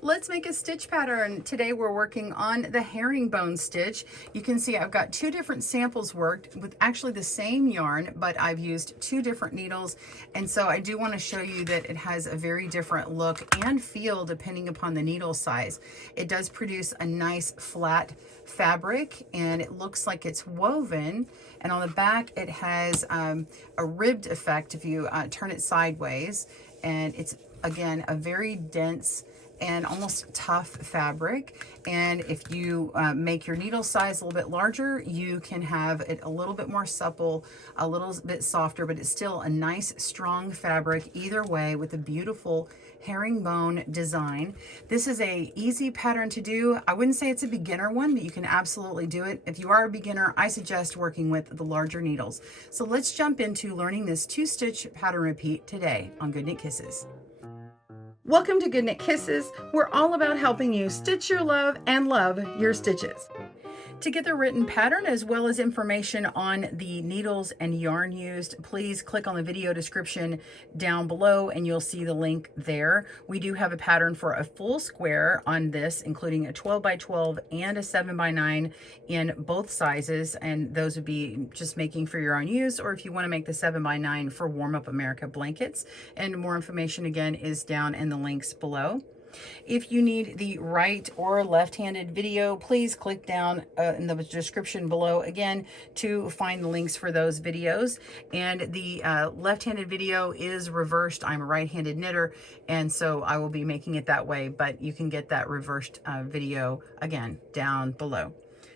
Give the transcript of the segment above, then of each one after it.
Let's make a stitch pattern. Today we're working on the herringbone stitch. You can see I've got two different samples worked with actually the same yarn, but I've used two different needles. And so I do want to show you that it has a very different look and feel depending upon the needle size. It does produce a nice flat fabric and it looks like it's woven. And on the back it has a ribbed effect if you turn it sideways. And it's, again, a very dense and almost tough fabric. And if you make your needle size a little bit larger, you can have it a little bit more supple, a little bit softer, but it's still a nice strong fabric either way with a beautiful herringbone design. This is a easy pattern to do. I wouldn't say it's a beginner one, but you can absolutely do it. If you are a beginner, I suggest working with the larger needles. So let's jump into learning this 2-stitch pattern repeat today on GoodKnit Kisses. Welcome to GoodKnit Kisses. We're all about helping you stitch your love and love your stitches. To get the written pattern as well as information on the needles and yarn used, please click on the video description down below and you'll see the link there. We do have a pattern for a full square on this, including a 12 by 12 and a 7 by 9 in both sizes, and those would be just making for your own use, or if you want to make the 7 by 9 for Warm Up America blankets. And more information again is down in the links below. If you need the right or left-handed video, please click down in the description below again to find the links for those videos. And the left-handed video is reversed. I'm a right-handed knitter, and so I will be making it that way, but you can get that reversed video again down below.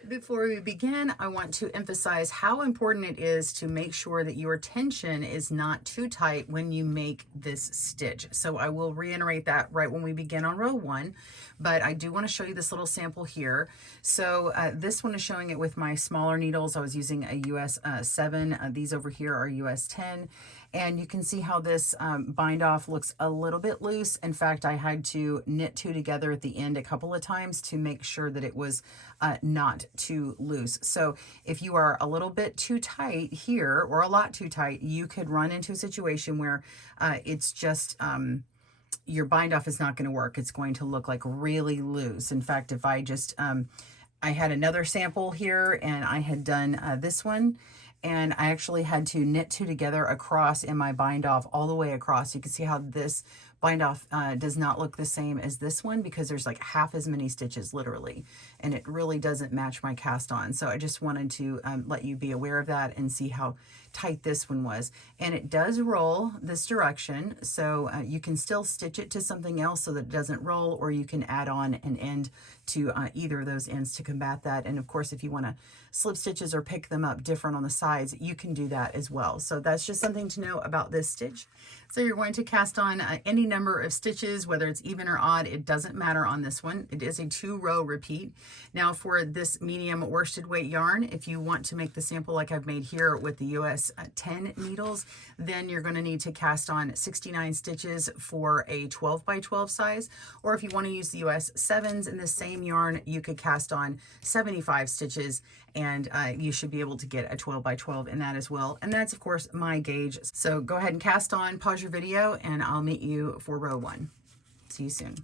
Before we begin, I want to emphasize how important it is to make sure that your tension is not too tight when you make this stitch. So I will reiterate that right when we begin on row 1, but I do want to show you this little sample here. So this one is showing it with my smaller needles. I was using a US 7. These over here are US 10. And you can see how this bind off looks a little bit loose. In fact, I had to knit two together at the end a couple of times to make sure that it was not too loose. So if you are a little bit too tight here, or a lot too tight, you could run into a situation where it's just your bind off is not going to work. It's going to look like really loose. In fact, if I just I had another sample here and I had done this one, and I actually had to knit two together across in my bind off all the way across. You can see how this bind off does not look the same as this one because there's like half as many stitches literally, and it really doesn't match my cast on. So I just wanted to let you be aware of that and see how tight this one was. And it does roll this direction, so you can still stitch it to something else so that it doesn't roll, or you can add on an end to either of those ends to combat that. And of course, if you want to slip stitches or pick them up different on the sides, you can do that as well. So that's just something to know about this stitch. So you're going to cast on any number of stitches, whether it's even or odd, it doesn't matter on this one. It is a 2-row repeat. Now for this medium worsted weight yarn, if you want to make the sample like I've made here with the US 10 needles, then you're going to need to cast on 69 stitches for a 12 by 12 size. Or if you want to use the US 7s in the same yarn, you could cast on 75 stitches, and you should be able to get a 12 by 12 in that as well. And that's of course my gauge. So go ahead and cast on, pause your video, and I'll meet you for row 1. See you soon.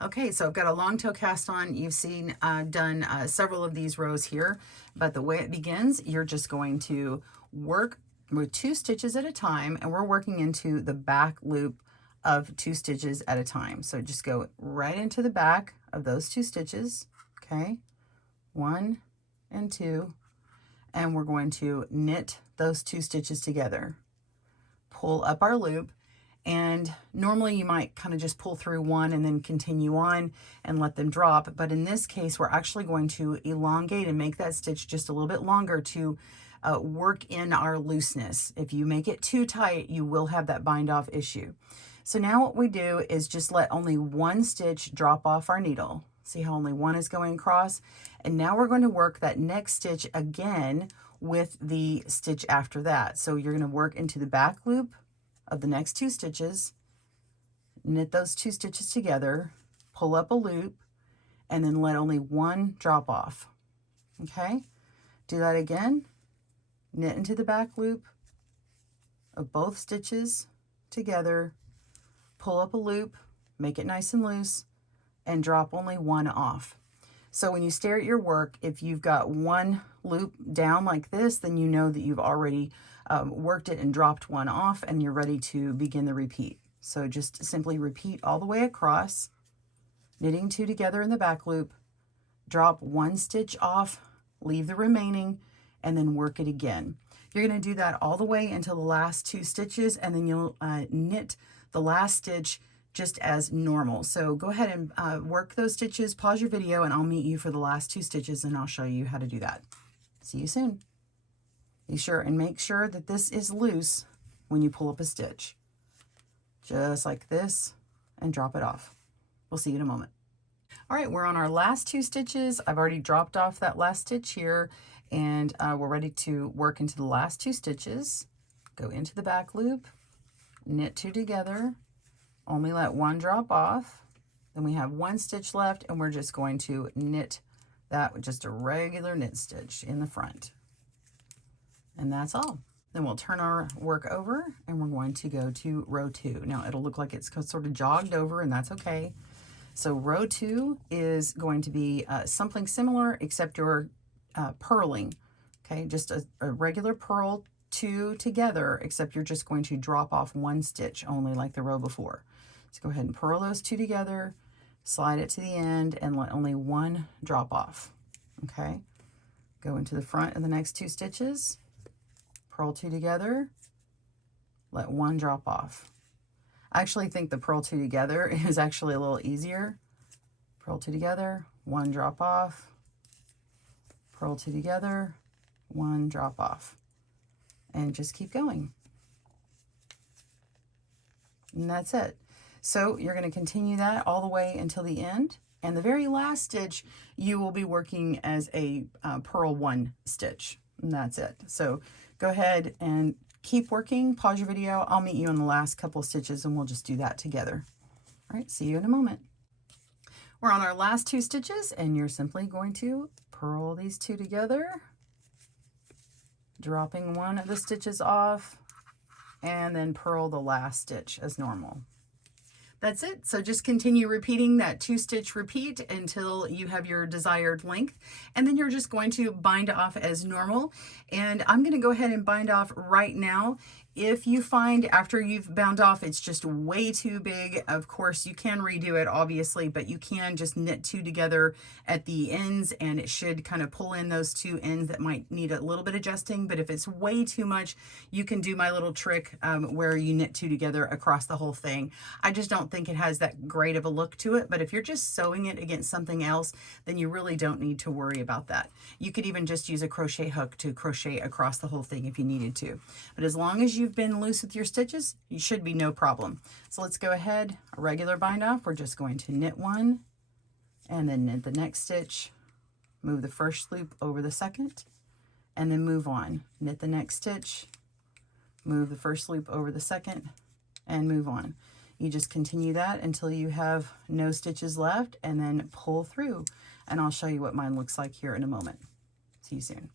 Okay, so I've got a long tail cast on. You've seen I've done several of these rows here, but the way it begins, you're just going to work with 2 stitches at a time, and we're working into the back loop of 2 stitches at a time. So just go right into the back of those 2 stitches, okay? 1 and 2, and we're going to knit those 2 stitches together. Pull up our loop, and normally you might kind of just pull through one and then continue on and let them drop, but in this case we're actually going to elongate and make that stitch just a little bit longer to work in our looseness. If you make it too tight, you will have that bind off issue. So now what we do is just let only 1 stitch drop off our needle. See how only 1 is going across? And now we're going to work that next stitch again with the stitch after that. So you're going to work into the back loop of the next 2 stitches, knit those 2 stitches together, pull up a loop, and then let only 1 drop off. Okay? Do that again. Knit into the back loop of both stitches together, pull up a loop, make it nice and loose, and drop only one off. So when you stare at your work, if you've got one loop down like this, then you know that you've already worked it and dropped one off, and you're ready to begin the repeat. So just simply repeat all the way across, knitting 2 together in the back loop, drop 1 stitch off, leave the remaining, and then work it again. You're going to do that all the way until the last 2 stitches, and then you'll knit the last stitch just as normal. So go ahead and work those stitches, pause your video, and I'll meet you for the last 2 stitches, and I'll show you how to do that. See you soon. Be sure and make sure that this is loose when you pull up a stitch. Just like this, and drop it off. We'll see you in a moment. All right, we're on our last 2 stitches. I've already dropped off that last stitch here, and we're ready to work into the last 2 stitches. Go into the back loop, knit 2 together, only let 1 drop off. Then we have 1 stitch left, and we're just going to knit that with just a regular knit stitch in the front. And that's all. Then we'll turn our work over, and we're going to go to row 2. Now it'll look like it's sort of jogged over, and that's okay. So row 2 is going to be something similar, except you're purling, okay? Just a regular purl 2 together, except you're just going to drop off 1 stitch only like the row before. So go ahead and purl those 2 together, slide it to the end, and let only 1 drop off, okay? Go into the front of the next 2 stitches, purl 2 together, let 1 drop off. I actually think the purl 2 together is actually a little easier. Purl 2 together, 1 drop off, purl 2 together, 1 drop off, and just keep going. And that's it. So you're going to continue that all the way until the end, and the very last stitch you will be working as a purl 1 stitch, and that's it. So go ahead and keep working, pause your video. I'll meet you on the last couple stitches, and we'll just do that together. All right, see you in a moment. We're on our last 2 stitches, and you're simply going to purl these 2 together, dropping 1 of the stitches off, and then purl the last stitch as normal. That's it. So just continue repeating that 2-stitch repeat until you have your desired length, and then you're just going to bind off as normal. And I'm going to go ahead and bind off right now. If you find after you've bound off it's just way too big, of course you can redo it, obviously, but you can just knit 2 together at the ends, and it should kind of pull in those 2 ends that might need a little bit adjusting. But if it's way too much, you can do my little trick where you knit 2 together across the whole thing. I just don't think it has that great of a look to it, but if you're just sewing it against something else, then you really don't need to worry about that. You could even just use a crochet hook to crochet across the whole thing if you needed to. But as long as you've been loose with your stitches, you should be no problem. So let's go ahead, a regular bind off. We're just going to knit 1 and then knit the next stitch, move the first loop over the second, and then move on. Knit the next stitch, move the first loop over the second, and move on. You just continue that until you have no stitches left, and then pull through. And I'll show you what mine looks like here in a moment. See you soon.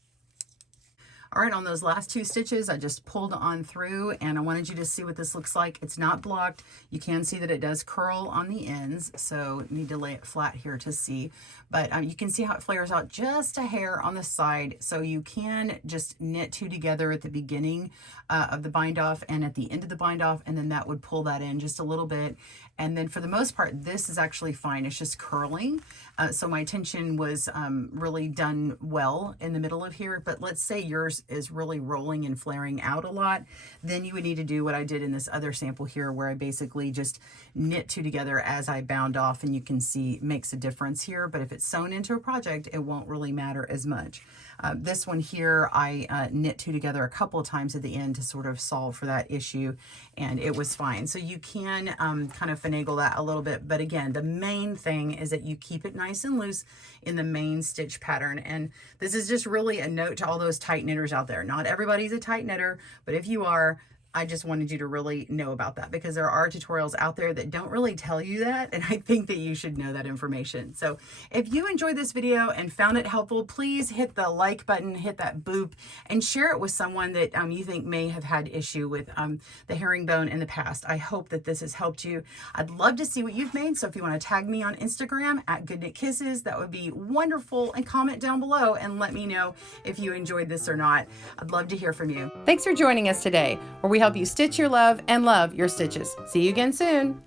All right, on those last 2 stitches, I just pulled on through, and I wanted you to see what this looks like. It's not blocked. You can see that it does curl on the ends, so you need to lay it flat here to see. But you can see how it flares out just a hair on the side, so you can just knit 2 together at the beginning of the bind off and at the end of the bind off, and then that would pull that in just a little bit. And then for the most part, this is actually fine. It's just curling. So my tension was really done well in the middle of here. But let's say yours is really rolling and flaring out a lot, then you would need to do what I did in this other sample here, where I basically just knit 2 together as I bound off, and you can see it makes a difference here. But if it's sewn into a project, it won't really matter as much. This one here, I knit 2 together a couple of times at the end to sort of solve for that issue, and it was fine. So you can kind of finagle that a little bit, but again, the main thing is that you keep it nice and loose in the main stitch pattern. And this is just really a note to all those tight knitters out there. Not everybody's a tight knitter, but if you are, I just wanted you to really know about that, because there are tutorials out there that don't really tell you that, and I think that you should know that information. So if you enjoyed this video and found it helpful, please hit the like button, hit that boop, and share it with someone that you think may have had issue with the herringbone in the past. I hope that this has helped you. I'd love to see what you've made, so if you want to tag me on Instagram at GoodKnitKisses, that would be wonderful, and comment down below and let me know if you enjoyed this or not. I'd love to hear from you. Thanks for joining us today, where we help you stitch your love and love your stitches. See you again soon.